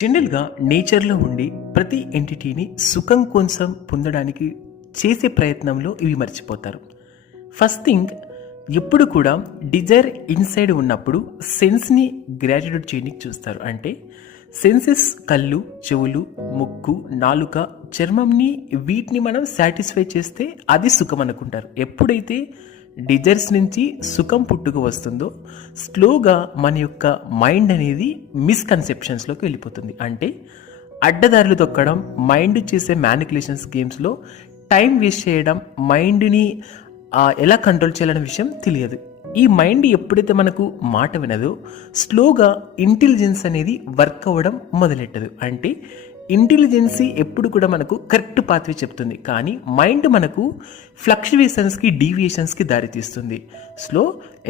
జనరల్‌గా నేచర్‌లో ఉండి ప్రతి ఎంటిటీని సుఖం కోసం పొందడానికి చేసే ప్రయత్నంలో ఇవి మర్చిపోతారు. ఫస్ట్ థింగ్ ఎప్పుడు కూడా డిజైర్ ఇన్‌సైడ్ ఉన్నప్పుడు సెన్స్‌ని గ్రాటిట్యూడ్ చేయనీకి చూస్తారు. అంటే సెన్సెస్ కళ్ళు, చెవులు, ముక్కు, నాలుక, చర్మంని వీటిని మనం సాటిస్ఫై చేస్తే అది సుఖం అనుకుంటారు. ఎప్పుడైతే డిజైర్స్ నుంచి సుఖం పుట్టుకు వస్తుందో స్లోగా మన యొక్క మైండ్ అనేది మిస్కన్సెప్షన్స్లోకి వెళ్ళిపోతుంది. అంటే అడ్డదారులు తొక్కడం, మైండ్ చేసే మ్యానిపులేషన్స్ గేమ్స్లో టైం వేస్ట్ చేయడం, మైండ్ని ఎలా కంట్రోల్ చేయాలనే విషయం తెలియదు. ఈ మైండ్ ఎప్పుడైతే మనకు మాట వినదో స్లోగా ఇంటెలిజెన్స్ అనేది వర్క్ అవ్వడం మొదలెట్టదు. అంటే ఇంటెలిజెన్సీ ఎప్పుడు కూడా మనకు కరెక్ట్ పాత్వే చెప్తుంది, కానీ మైండ్ మనకు ఫ్లక్చువేషన్స్కి, డీవియేషన్స్కి దారితీస్తుంది.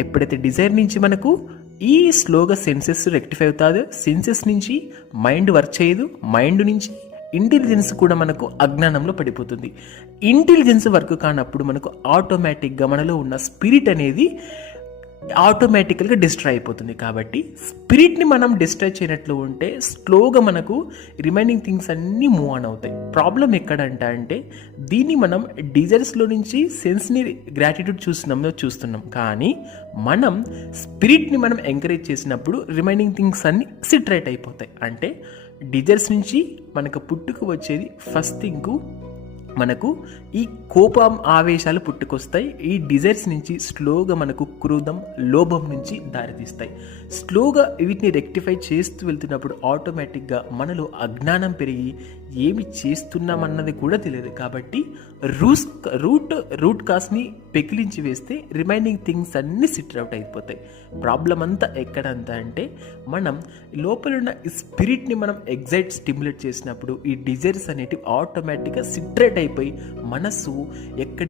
ఎప్పుడైతే డిజైర్ నుంచి మనకు ఈ స్లోగా సెన్సెస్ రెక్టిఫై అవుతుందో, సెన్సెస్ నుంచి మైండ్ వర్క్ చేయదు, మైండ్ నుంచి ఇంటెలిజెన్స్ కూడా మనకు అజ్ఞానంలో పడిపోతుంది. ఇంటెలిజెన్స్ వర్క్ కానప్పుడు మనకు ఆటోమేటిక్గా మనలో ఉన్న స్పిరిట్ అనేది ఆటోమేటికల్గా డిస్ట్రాయ్ అయిపోతుంది. కాబట్టి స్పిరిట్ని మనం డిస్ట్రాయ్ చేయనట్లు ఉంటే స్లోగా మనకు రిమైనింగ్ థింగ్స్ అన్నీ మూవ్ ఆన్ అవుతాయి. ప్రాబ్లం ఎక్కడంటే దీన్ని మనం డిజైర్స్లో నుంచి సెన్స్ని గ్రాటిట్యూడ్ చూస్తున్నాం, కానీ మనం స్పిరిట్ని మనం ఎంకరేజ్ చేసినప్పుడు రిమైనింగ్ థింగ్స్ అన్నీ సిట్ రైట్ అయిపోతాయి. అంటే డిజైర్స్ నుంచి మనకు పుట్టుకు వచ్చేది ఫస్ట్ థింగ్, మనకు ఈ కోపం, ఆవేశాలు పుట్టుకొస్తాయి. ఈ డిజైర్స్ నుంచి స్లోగా మనకు క్రోధం, లోభం నుంచి దారితీస్తాయి. స్లోగా వీటిని రెక్టిఫై చేస్తూ వెళ్తున్నప్పుడు ఆటోమేటిక్గా మనలో అజ్ఞానం పెరిగి ఏమి చేస్తున్నామన్నది కూడా తెలియదు. కాబట్టి రూట్ కాస్ని పెకిలించి వేస్తే రిమైనింగ్ థింగ్స్ అన్నీ సిట్ అవుట్ అయిపోతాయి. ప్రాబ్లం అంతా ఎక్కడంతా అంటే మనం లోపల ఉన్న ఈ స్పిరిట్ని మనం స్టిమ్యులేట్ చేసినప్పుడు ఈ డిజైర్స్ అనేటివి ఆటోమేటిక్గా సిట్రేట్ అయిపోయి మనసు ఎక్కడ